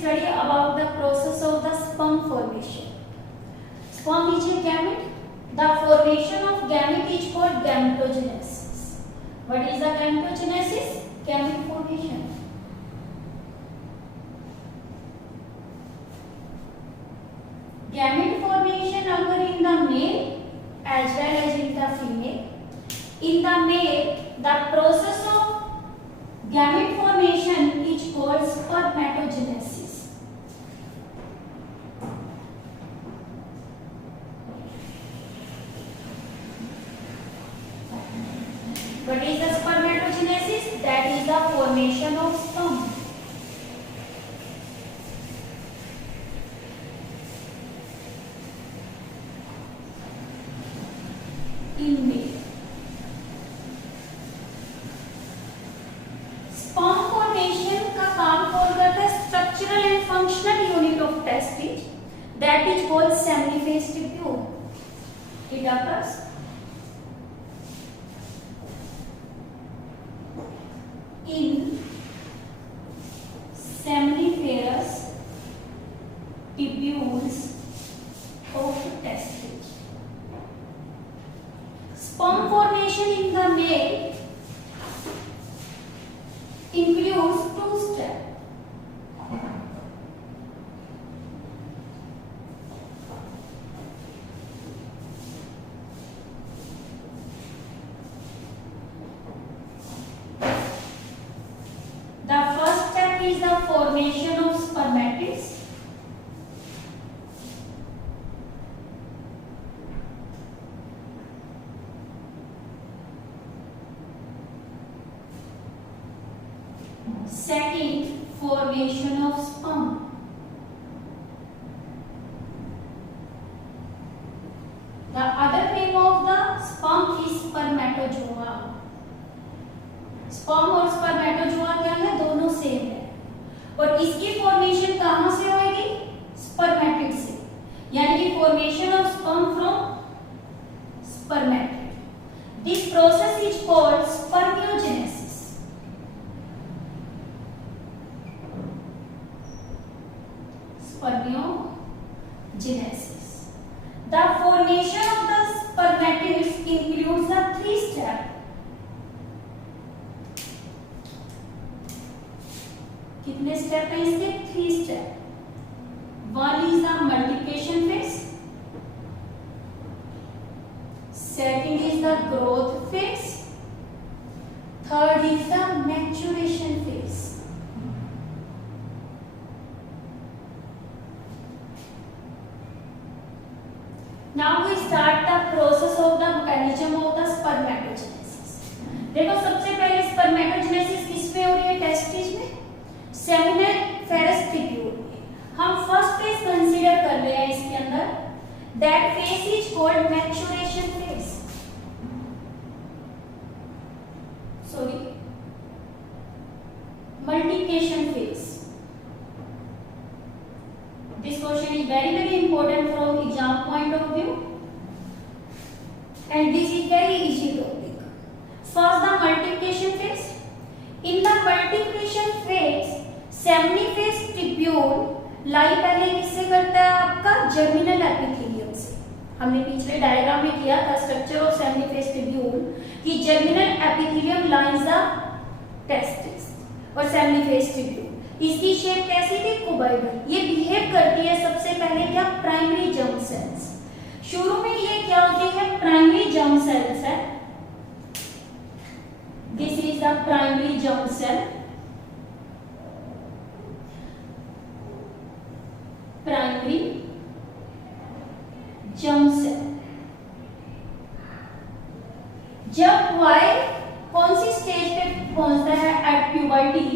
study about the process of the sperm formation. Sperm is a gamete. The formation of gamete is called gametogenesis. What is the gametogenesis? Gamete formation. Gamete formation occur in the male as well as in the female. In the male, the process of gamete formation is called spermatogenesis. What is the spermatogenesis? That is the formation of sperm. In male. Sperm formation का काम कौन करता है? Structural and functional unit of testes that is called seminiferous tubule. It occurs in seminiferous tubules of testes. Sperm formation in the male includes two steps. The first step is the formation of spermatids. Second, formation of sperm. The other name of the sperm is spermatozoa. Sperm और spermatozoa क्या है? दोनों same है. और इसकी formation कहां से होगी? स्पर्मेटिड से. यानी कि formation of sperm from spermatid. This process is called spermiogenesis. Spermiogenesis. The formation of the spermatids includes the three steps. कितने स्टेप है इसके? 3 step. One is the multiplication phase, second is the growth phase, third is the maturation phase. Now we start the process of the mechanism of the spermatogenesis. देखो सबसे पहले spermatogenesis किसमें हो रही है? टेस्टिस में, सेमिनिफेरस ट्यूब्यूल में. हम फर्स्ट फेज कंसीडर कर रहे हैं इसके अंदर. That phase is called maturation phase. Sorry, multiplication phase. This question is very very important from exam point of view and this is very easy topic. First the multiplication phase. In the multiplication phase seminiferous tubule लाई पहले किससे करता है? आपका germinal epithelium से. हमने पिछले diagram में किया था स्ट्रक्चर ऑफ सेमिनिफेस ट्यूब्यूल कि germinal epithelium lines the testis और सेमिनिफेस ट्यूब्यूल. इसकी शेप कैसी थी? क्यूबॉइडल. ये बिहेव करती है सबसे पहले क्या? Primary germ cells. शुरू में ये क्या होती है? प्राइमरी जर्म सेल्स है. This is the primary germ cell. Primary germ cell. जब वाई कौन सी स्टेज पे पहुंचता है? At puberty.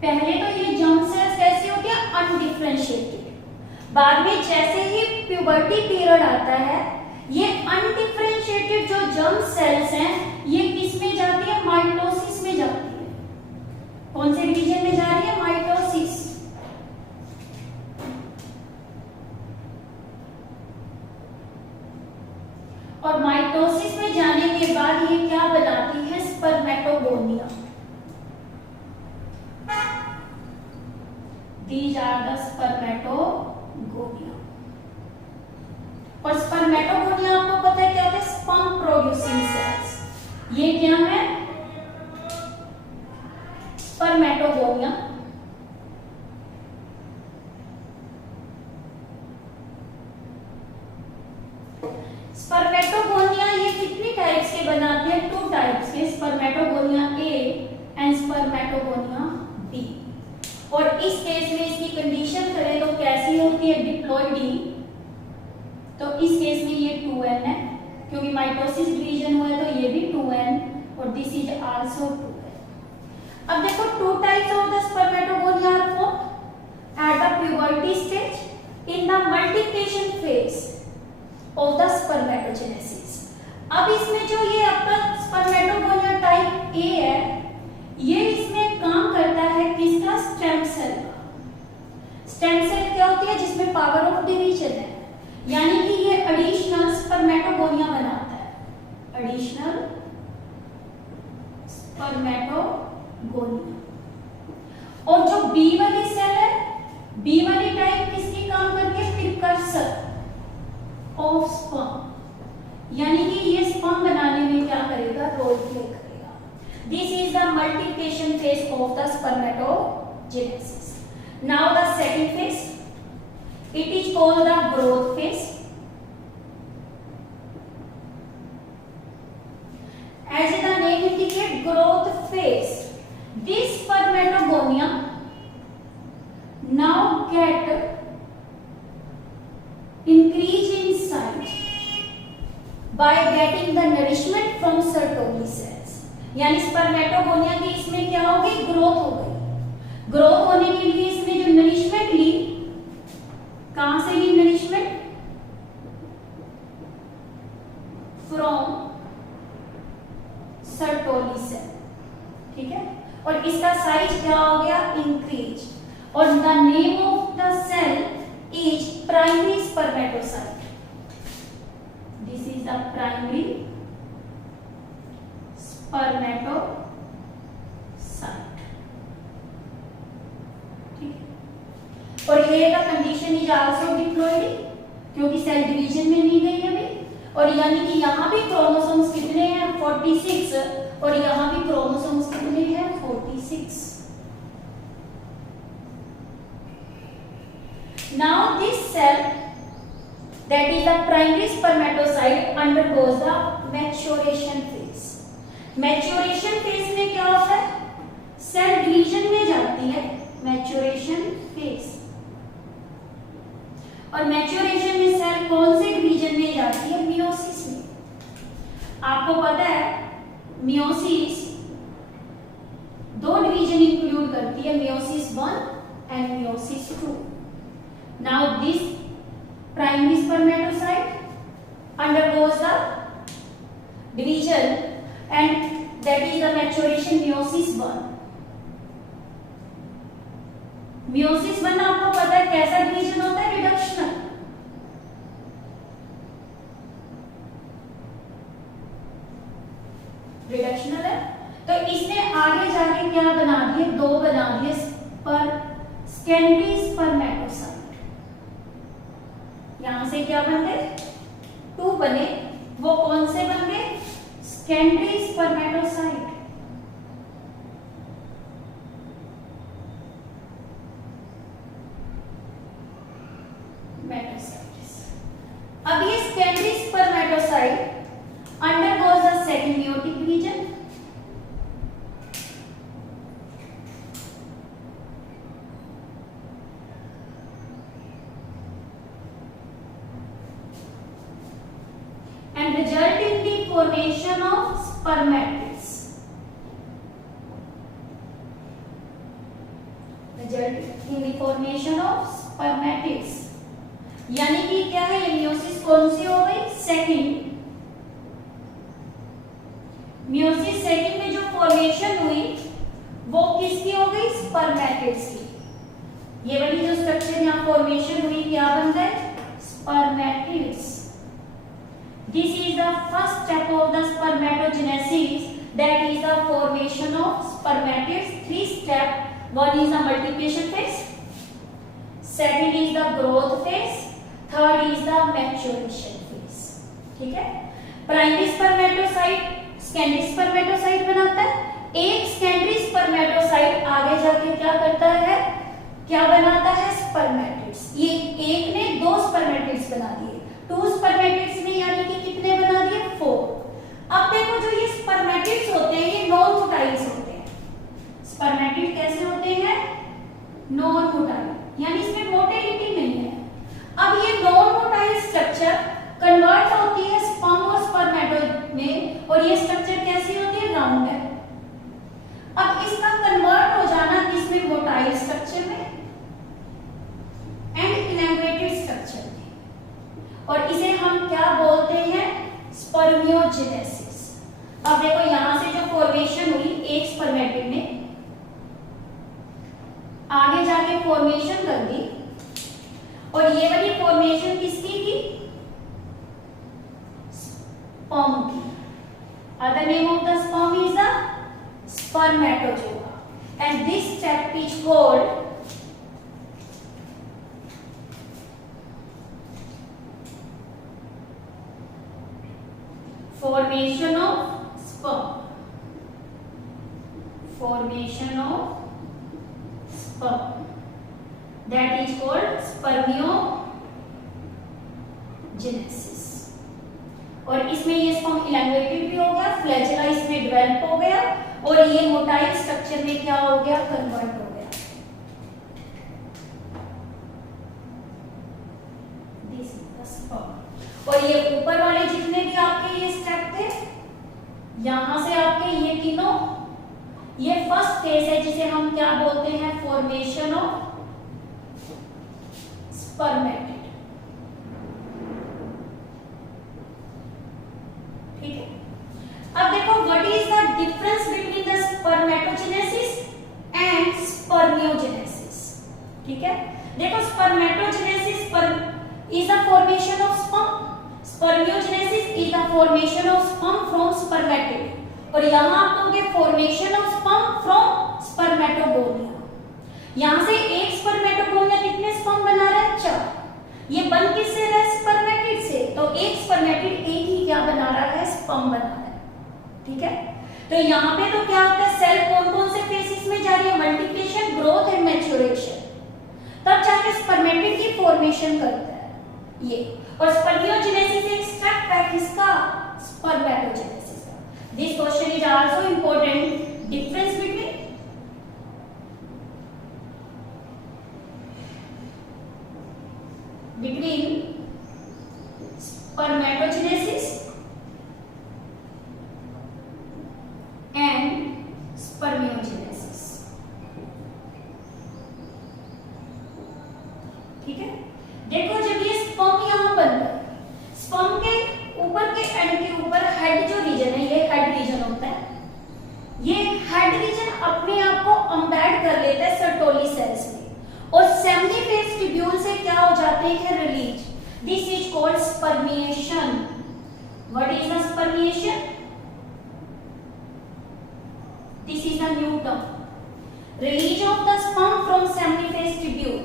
पहले तो ये जर्म सेल्स कैसी होती है? अनडिफरेंशिएटेड. बाद में जैसे ही प्यूबर्टी पीरियड आता है ये अनडिफरेंशिएटेड जो जर्म सेल्स हैं ये किस में जाती है? माइटोसिस में जाती है. कौन से रीजन में जा रही है? माइटोसिस. और माइटोसिस में जाने के बाद ये क्या बनाती है? Spermatogonia. These are the spermatogonia. और स्पर्मेटोगोनिया आपको पता है क्या होता है? Sperm producing sales. ये क्या है? स्पर्मेटोगोनिया। स्पर्मेटोगोनिया ये कितनी टाइप्स के बनाते हैं? 2 टाइप्स के, spermatogonia A and spermatogonia B. और इस केस में इसकी कंडीशन करें तो कैसी होती है? डिप्लॉइडी। तो इस केस में ये 2n है क्योंकि माइटोसिस डिवीजन हुआ है तो ये भी 2n और दिस इज आल्सो 2n। अब देखो 2 types of the spermatogonia are formed at the puberty stage in the multiplication phase of the spermatogenesis. अब इसमें जो ये आपका स्पर्मेटोगोनिया टाइप ए है, ये इसमें काम करता है किसका? स्टेम सेल का। स्टेम सेल क्या होती है? जिसमें पावर ऑफ डिवीजन है, यानी कि ये एडिशनल स्पर्मेटोगोनिया बनाता है। Additional spermatogonia. और जो बी वाली सेल है, बी वाली टाइप किसकी काम करती है? प्रिकर्सर ऑफ स्पर्म, यानी कि ये स्पर्म बनाने में क्या करेगा? रोल प्ले करेगा। This is the multiplication phase of the spermatogenesis. Now the second phase, it is called the growth phase. As the name indicates, growth phase, this spermatogonia now get increase in size by getting the nourishment from Sertoli cells. यानी spermatogonia की इसमें क्या हो गई? Growth हो गई। Growth होने के लिए इसमें जो नरिशमेंट ली, कहां से ली नरिशमेंट? From Sertoli cell. ठीक है, और इसका साइज क्या हो गया? इंक्रीज। और the name of the cell is primary spermatocyte. This is the primary spermatocyte. और ये का कंडीशन इज आल्सो डिप्लॉइड क्योंकि सेल डिवीजन में नहीं गई अभी। और यानी कि यहाँ भी क्रोमोसोम्स कितने हैं? 46। और यहाँ भी क्रोमोसोम्स कितने हैं? 46। Now this cell that is the primary spermatocyte undergoes the maturation phase. Maturation phase में क्या होता है? सेल डिवीजन में जाती है, मैच्योरेशन फेज। और मैच्योरेशन में सेल कौन से डिवीजन में जाती है? मियोसिस में। आपको पता है मियोसिस 2 डिवीजन इंक्लूड करती है, meiosis 1 and meiosis 2। Now this primary spermatocyte undergoes the division and that is the maturation meiosis 1। Meiosis 1 आपको पता है कैसा डिवीजन होता है? रिडक्शनल। रिडक्शनल है, तो इसने आगे जाके क्या बना दिए? 2 बना दिए पर सेकेंडरी स्पर्मेटोसाइट। यहां से क्या बन गए? 2 बने। वो कौन से बन गए? Secondary spermatocyte. अब ये secondary spermatocyte undergoes the second meiotic division and result in the formation of spermatids. Result in the formation of spermatids, यानी कि क्या है? ये मियोसिस कौन सी हो गई? सेकंड। मियोसिस सेकंड में जो फॉर्मेशन हुई वो किसकी हो गई? स्पर्मेटिड्स की। ये वाली जो स्ट्रक्चर यहाँ फॉर्मेशन हुई क्या बन गए? Spermatids. This is the first step of the spermatogenesis, that is the formation of spermatids. 3 step. 1 is the multiplication phase, second is the growth phase, third is the maturation phase. ठीक है, primary spermatocyte secondary spermatocyte बनाता है, एक secondary spermatocyte आगे जाके क्या करता है, क्या बनाता है, स्पर्मेटिड्स। ये एक ने दो स्पर्मेटिड्स बना दिए, टू स्पर्मेटिड्स ने यानी कि कितने बना दिए, 4। अब देखो जो ये स्पर्मेटिड्स होते हैं ये नॉन मोटाइल्स होते हैं। स्पर्मेटिड कैसे होते हैं, नॉन मोटाइल, यानी इसमें मोटिलिटी नहीं है। अब ये नॉन मोटाइल स्ट्रक्चर कन्वर्ट होती है स्पर्म और स्पर्मेटोइड में, और ये स्ट्रक्चर कैसी होती है, राउंड है। अब इसका कन्वर्ट हो जाना किसमें, मोटाइल स्ट्रक्चर में एंड इलैंगुएटेड स्ट्रक्चर में, और इसे हम क्या बोलते हैं, स्पर्मियोजेनेसिस। अब देखो यहां से जो फॉर्मेशन हुई एक स्पर्मेटिड ने आगे जाके फॉर्मेशन कर दी, और ये वाली फॉर्मेशन किसकी की, स्पर्म की। Other name of the sperm is the spermatozoa and this step is called formation of sperm, formation of sperm, that is called spermiogenesis। और इसमें ये स्पर्म इलैंगुएटेड भी हो गया, फ्लैजेला इसमें डेवलप हो गया, और ये मोटाइल स्ट्रक्चर में क्या हो गया, कन्वर्ट हो गया। This is the sperm. और ये ऊपर वाले जितने भी आपके ये स्टेप थे, यहां से आपके ये तीनों, ये फर्स्ट फेज है जिसे हम क्या बोलते हैं, फॉर्मेशन ऑफ स्पर्मेटिड। ठीक है, अब देखो what is the difference between the spermatogenesis and spermiogenesis. ठीक है, देखो spermatogenesis is the formation of sperm, spermiogenesis is the formation of sperm from spermatid, और यहां आप लोगे formation of sperm from spermatogonia। यहां से एक स्पर्मेटोगोनिया कितने स्पर्म बना रहा है, 4। ये बन किससे रहा है, स्पर्मेटिड से, तो एक स्पर्मेटिड एक ही क्या बना रहा है, स्पर्म बना रहा है। ठीक है, तो यहाँ पे तो क्या होता है, सेल कौन कौन से फेसिस में जा रही है, मल्टीप्लिकेशन, ग्रोथ एंड मैच्योरेशन, तब जाके स्पर्मेटिड की फॉर्मेशन करता है ये। और स्पर्मियोजेनेसिस एक स्टेप है किसका, स्पर्मेटोजेनेसिस का। This question is also important, difference between spermatogenesis and spermiogenesis. ठीक है, देखो जब ये स्पर्म यहां बनता है, स्पर्म के ऊपर के एंड के ऊपर हेड जो रीजन है, ये हेड रीजन होता है। ये हेड रीजन अपने आप को एम्बेड कर लेता है सर्टोली सेल्स में, और सेमिफेस ट्यूब्यूल से क्या हो जाते हैं, release. This is called spermiation. What is the spermiation, this is the new term, release of the sperm from seminiferous tubule,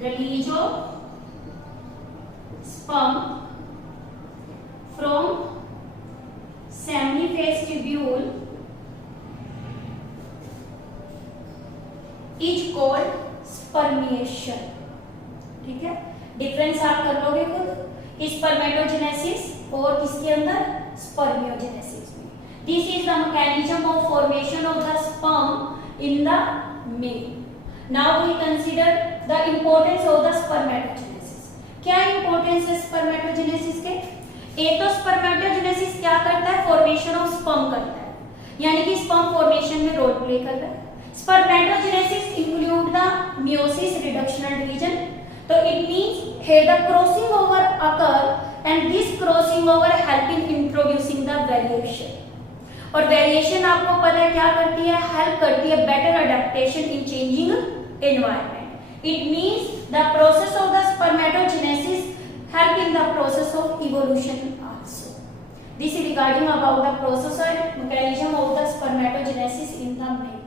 release of sperm from seminiferous tubule is called spermiation। ठीक है, difference आप कर लोगे खुद, spermatogenesis और किसके अंदर, spermiogenesis में। This is the mechanism of formation of the sperm in the male. Now we consider the importance of the spermatogenesis। क्या इंपॉर्टेंस है स्पर्मेटोजेनेसिस के, एक तो स्पर्मेटोजेनेसिस क्या करता है, फॉर्मेशन ऑफ स्पर्म करता है, यानी कि स्पर्म फॉर्मेशन में रोल प्ले कर रहा है। Spermatogenesis include the meiosis reductional division, तो it means here the crossing over occur and this crossing over help in introducing the variation। और वेरिएशन आपको पता है क्या करती है, हेल्प करती है better adaptation in changing environment। It means the process of the spermatogenesis help in the process of evolution also। This is regarding about the process and mechanism of the spermatogenesis in the male।